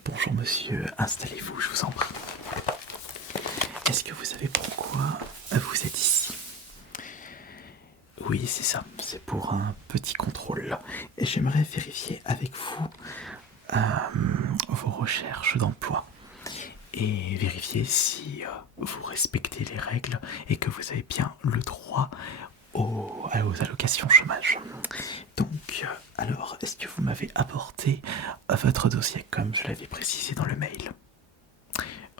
Bonjour monsieur, installez-vous, je vous en prie. Est-ce que vous savez pourquoi vous êtes ici? Oui, c'est ça, c'est pour un petit contrôle. Et j'aimerais vérifier avec vous vos recherches d'emploi et vérifier si vous respectez les règles et que vous avez bien le droit aux allocations chômage. Donc, alors, est-ce que vous m'avez apporté votre dossier comme je l'avais précisé dans le mail?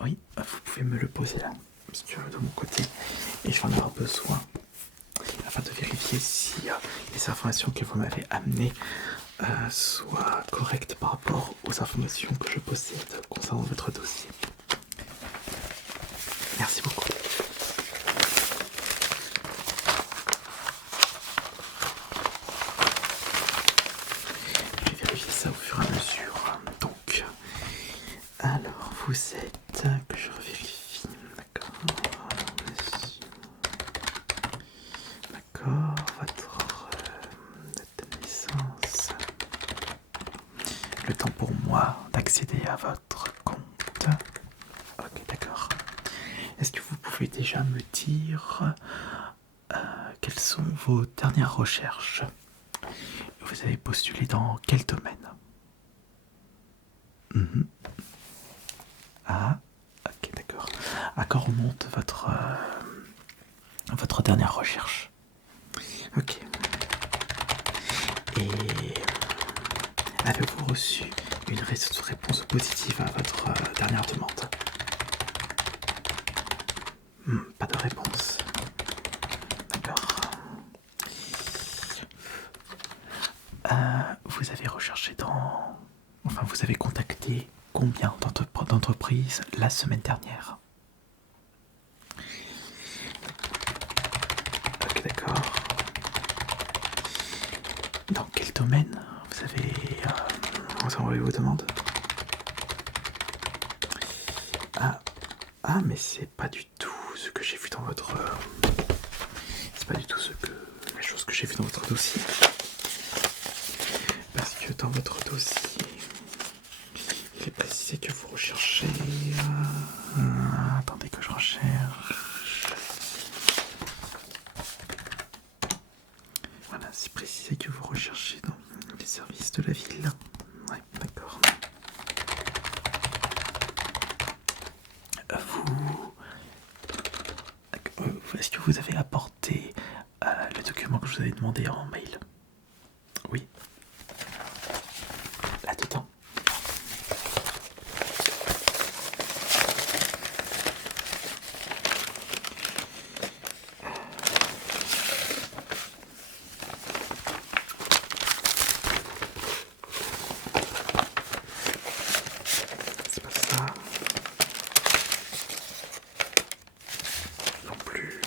Oui, vous pouvez me le poser là, parce que de mon côté, et je vais en avoir besoin afin de vérifier si les informations que vous m'avez amenées soient correctes par rapport aux informations que je possède concernant votre dossier. Merci beaucoup. Je vais vérifier ça au fur et à mesure. Donc, alors vous êtes, que je revérifie, d'accord, d'accord, votre date de naissance, le temps pour moi d'accéder à votre compte. Ok, d'accord. Est-ce que vous pouvez déjà me dire quelles sont vos dernières recherches? Vous avez postulé dans quel domaine? Ah, ok, d'accord. À quand remonte votre dernière recherche? Ok. Et avez-vous reçu une réponse positive à votre dernière demande? Pas de réponse. D'accord. Vous avez recherché dans... Enfin, vous avez contacté combien d'entreprises la semaine dernière? Ok, d'accord. Dans quel domaine vous avez envoyé vos demandes? Ah, mais c'est pas du tout ce que j'ai vu dans votre... c'est pas du tout la chose que j'ai vu dans votre dossier. Parce que dans votre dossier, il est précisé que vous recherchez... attendez que je recherche... Voilà, c'est précisé que vous recherchez dans les services de la ville. Ouais, d'accord. Est-ce que vous avez apporté le document que je vous avais demandé en mail? Oui. Là-dedans. C'est pas ça. Non plus.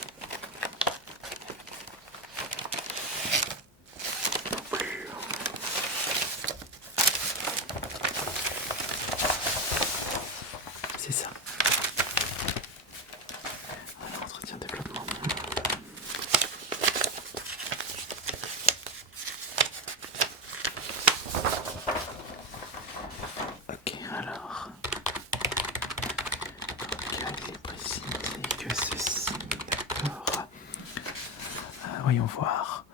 Non plus. C'est ça. Alors, entretien développement. Ok, alors. Donc, il est précisé que ceci, d'accord. Voyons voir.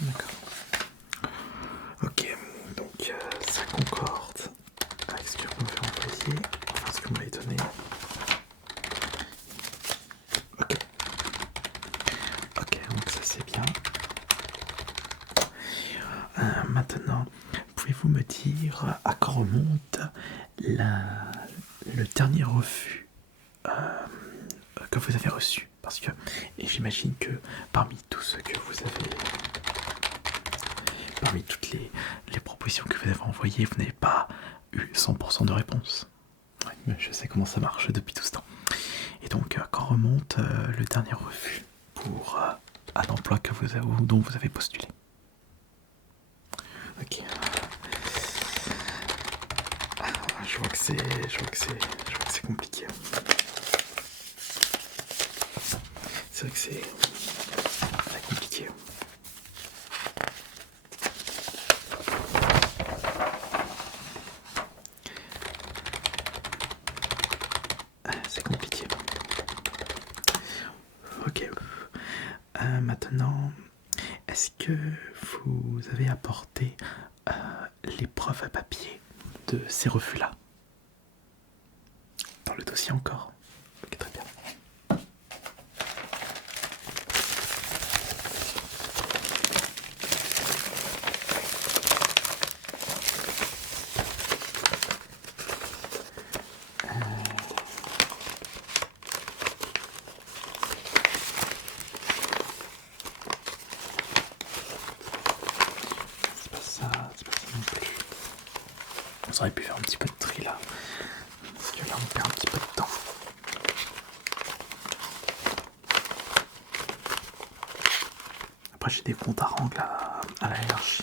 D'accord. Ok, donc ça concorde avec ce que vous m'avez envoyé, enfin ce que vous m'avez donné. Ok. Ok, donc ça c'est bien. Maintenant, pouvez-vous me dire à quand remonte le dernier refus que vous avez reçu? Parce que, et j'imagine que parmi tout ce que vous avez, parmi toutes les propositions que vous avez envoyées, vous n'avez pas eu 100% de réponse. Ouais, mais je sais comment ça marche depuis tout ce temps. Et donc, quand remonte le dernier refus pour un emploi dont vous avez postulé? Ok. Je vois que c'est compliqué. C'est vrai que c'est compliqué. C'est compliqué. Ok. Maintenant, est-ce que vous avez apporté les preuves à papier de ces refus-là dans le dossier encore? Ok, très bien. C'est pas ça non plus. On aurait pu faire un petit peu de tri là, parce que là on perd un petit peu de temps. Après j'ai des comptes à rendre à la hiérarchie.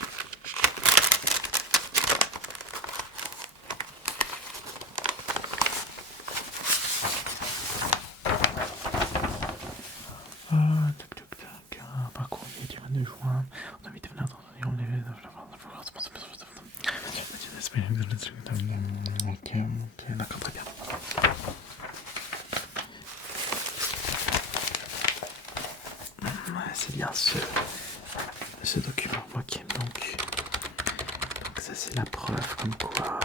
Par courrier du 22 juin, on avait été venir dans ok, d'accord, très bien. C'est bien ce document. Ok, donc ça c'est la preuve comme quoi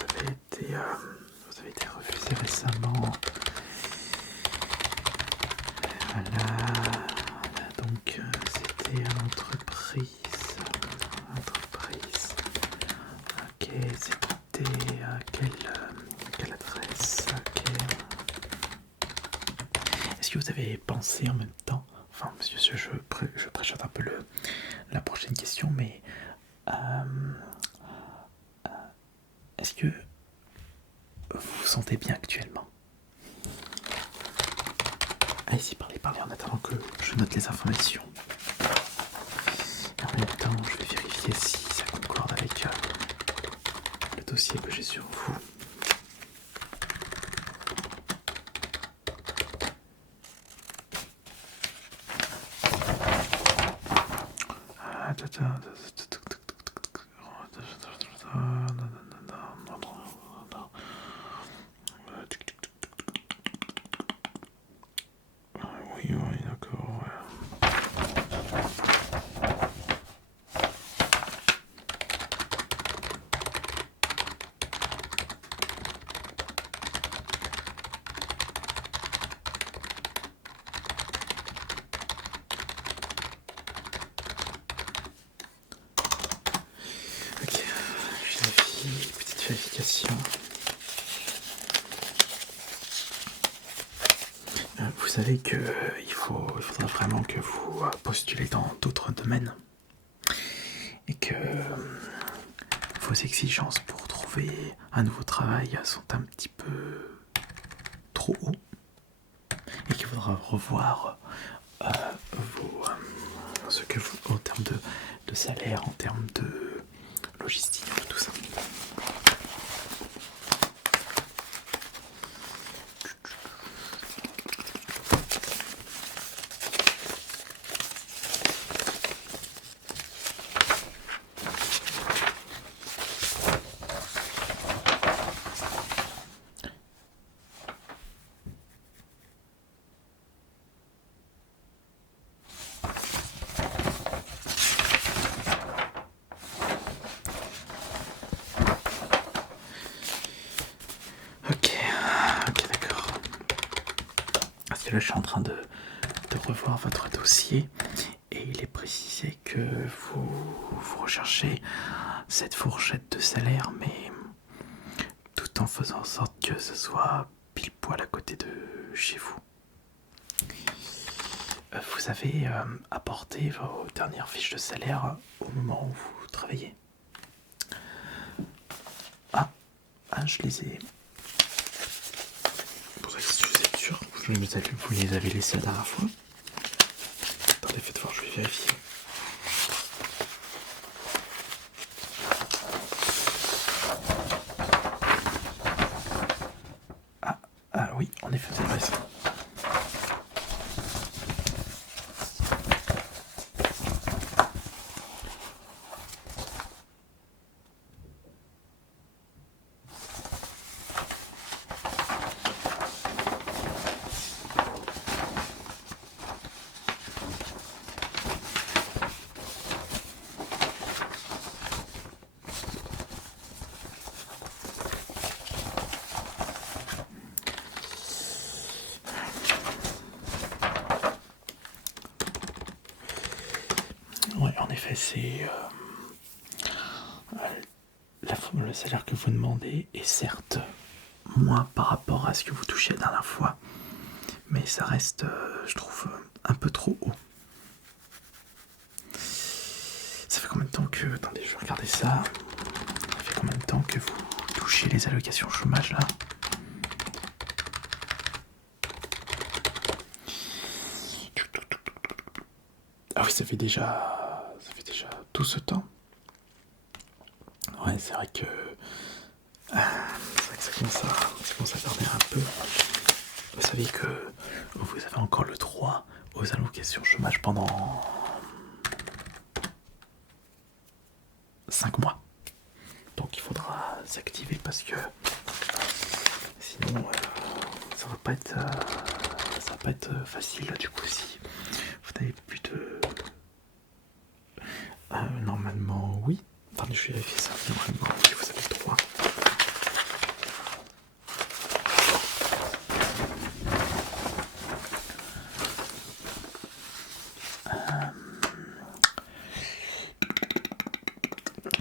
vous avez été refusé récemment. Voilà, donc c'était à l'entreprise. Ok, c'était à quelle adresse? Ok. Est-ce que vous avez pensé en même temps, enfin monsieur, je préchote un peu la prochaine question, mais est-ce que vous vous sentez bien actuellement? Allez-y, parlez en attendant que je note les informations. Et en même temps, je vais vérifier si ça concorde avec le dossier que j'ai sur vous. Oui, d'accord. Ok, petite vérification. Vous savez que il faudra vraiment que vous postulez dans d'autres domaines et que vos exigences pour trouver un nouveau travail sont un petit peu trop hauts et qu'il faudra revoir ce que vous, en termes de salaire, en termes de logistique, tout ça. Ok, d'accord. Parce que là, je suis en train de revoir votre dossier et il est précisé que vous recherchez cette fourchette de salaire, mais tout en faisant en sorte que ce soit pile poil à côté de chez vous. Vous avez apporté vos dernières fiches de salaire au moment où vous travaillez? Ah, je les ai. Pour ça que je suis sûr, vous les avez laissées la dernière fois. Attendez, faites voir, je vais vérifier. Ah oui, en effet, c'est vrai ça. en effet, le salaire que vous demandez est certes moins par rapport à ce que vous touchiez la dernière fois, mais ça reste, je trouve, un peu trop haut. Ça fait combien de temps que... Attendez, je vais regarder ça. Ça fait combien de temps que vous touchez les allocations chômage là? Ah oui, ça fait déjà tout ce temps. Ouais, c'est vrai que ça commence à tarder un peu. Vous savez que vous avez encore le droit aux allocations chômage pendant 5 mois. Donc il faudra s'activer parce que sinon ça va pas être facile du coup si vous n'avez plus de... normalement oui. Attendez, je vais vérifier ça. Normalement oui, vous avez le droit.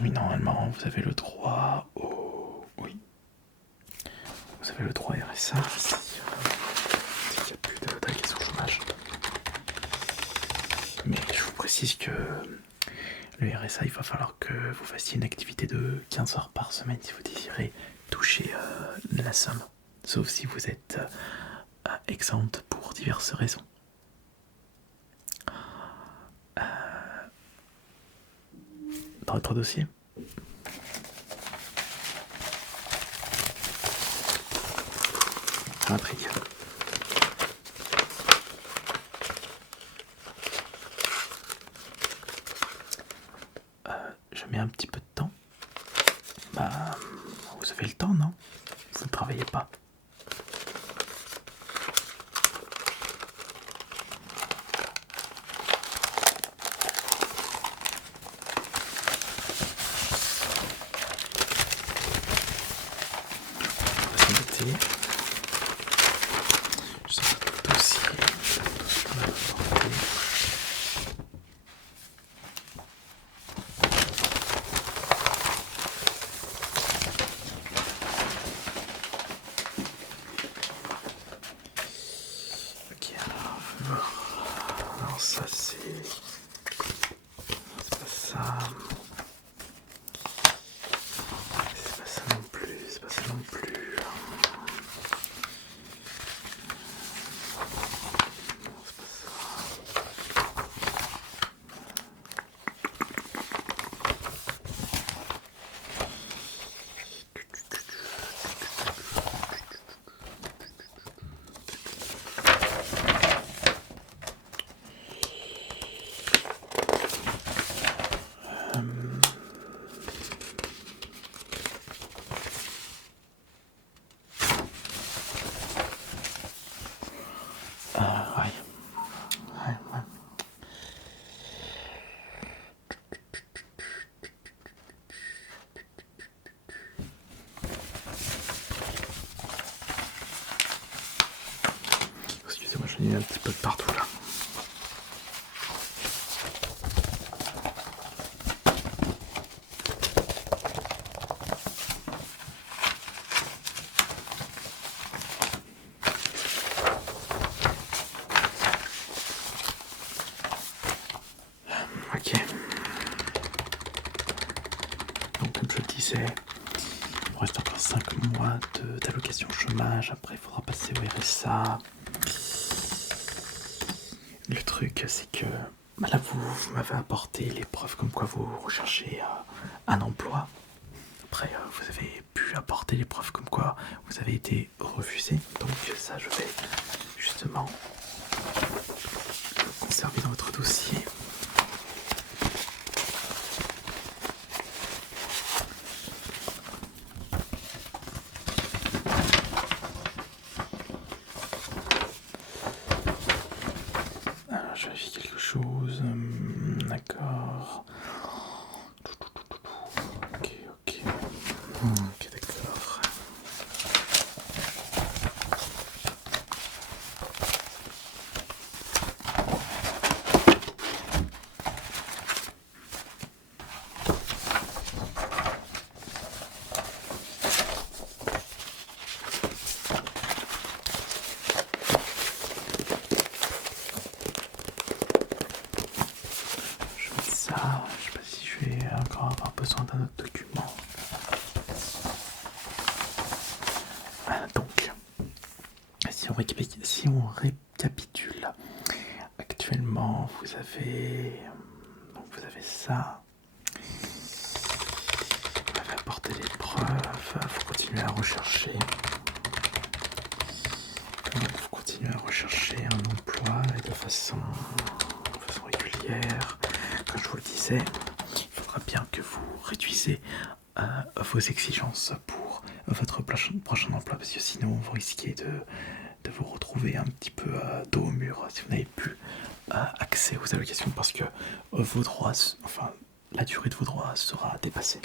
Oui, normalement vous avez le droit au... Oui. Vous avez le droit à RSA s'il n'y a plus d'allocation chômage. Mais je vous précise que le RSA, il va falloir que vous fassiez une activité de 15 heures par semaine si vous désirez toucher la somme. Sauf si vous êtes exempte pour diverses raisons. Dans votre dossier ? Intrigue. Je mets un petit peu de temps. Bah, vous avez le temps, non ? Vous ne travaillez pas. C'est noté. Je sors le dossier. Qu'on a apporté. Ok, alors ça c'est pas ça. C'est pas ça non plus, c'est pas ça non plus. Ouais. Excusez-moi, je l'ai mis un petit peu de partout là. Ok. Donc comme je le disais, il me reste encore 5 mois d'allocation chômage. Après, il faudra passer au RSA. Le truc, c'est que là, vous m'avez apporté les preuves comme quoi vous recherchez un emploi. Après, vous avez pu apporter les preuves comme quoi vous avez été refusé. Donc ça, je vais justement le conserver dans votre dossier. Alors, je vérifie quelque chose. D'accord. Ok. Ok, d'accord. Je sais pas si je vais encore avoir besoin d'un autre document. Donc, si on récapitule, actuellement vous avez ça. Vous avez apporté les preuves, vous continuez à rechercher. Vous continuez à rechercher un emploi et de façon régulière. Comme je vous le disais, il faudra bien que vous réduisez vos exigences pour votre prochain emploi, parce que sinon vous risquez de vous retrouver un petit peu dos au mur si vous n'avez plus accès aux allocations, parce que vos droits, enfin la durée de vos droits sera dépassée.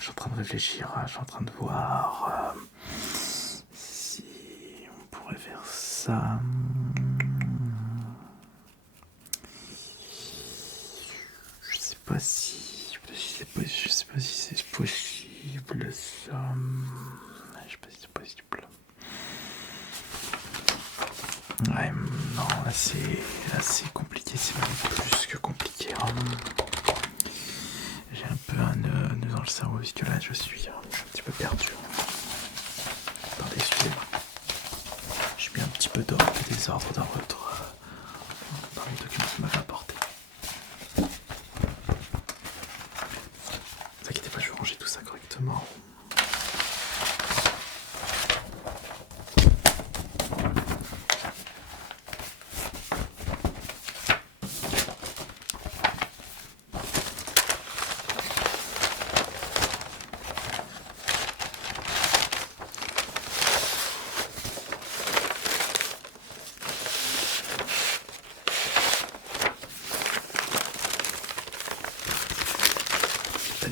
Je suis en train de réfléchir, je suis en train de voir si on pourrait faire ça. Je sais pas si c'est possible ça. Je sais pas si c'est possible. Ouais, non, là c'est compliqué, c'est même plus que compliqué. J'ai un peu un nœud dans le cerveau, parce que là je suis un petit peu perdu. Attendez, excusez-moi. J'ai mis un petit peu d'ordre et désordre dans les documents que vous m'avez apportés. Ne vous inquiétez pas, je vais ranger tout ça correctement.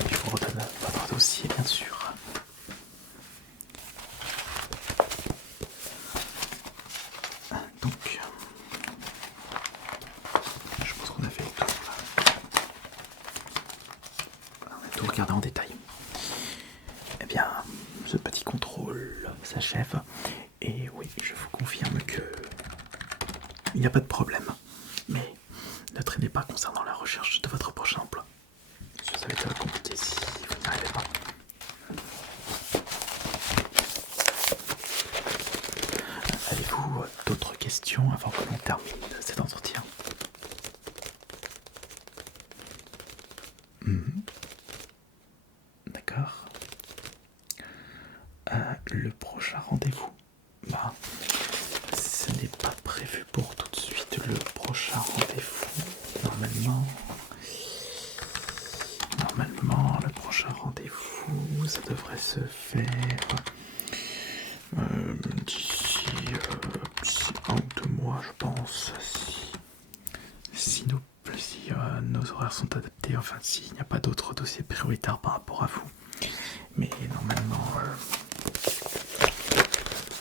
Je vous redonne votre dossier, bien sûr. Donc, je pense qu'on a fait tout. On a tout regardé en détail. Eh bien, ce petit contrôle s'achève. Et oui, je vous confirme que il n'y a pas de problème. Mais ne traînez pas concernant la recherche de votre prochain emploi. Ça va être compliqué si vous n'y arrivez pas. Avez-vous d'autres questions avant que l'on termine cet entretien? D'accord. Le prochain rendez-vous, ce n'est pas prévu pour tout de suite. Le prochain rendez-vous, normalement, le prochain rendez-vous, ça devrait se faire d'ici 1 ou 2 mois, je pense, si nos horaires sont adaptés, enfin s'il n'y a pas d'autres dossiers prioritaires par rapport à vous. Mais normalement,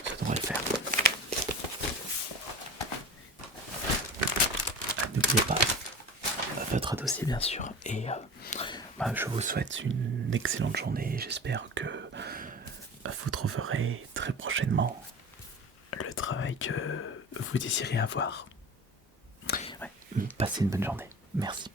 ça devrait le faire. N'oubliez pas votre dossier, bien sûr. Et je vous souhaite une excellente journée. J'espère que vous trouverez très prochainement le travail que vous désirez avoir. Ouais, passez une bonne journée. Merci.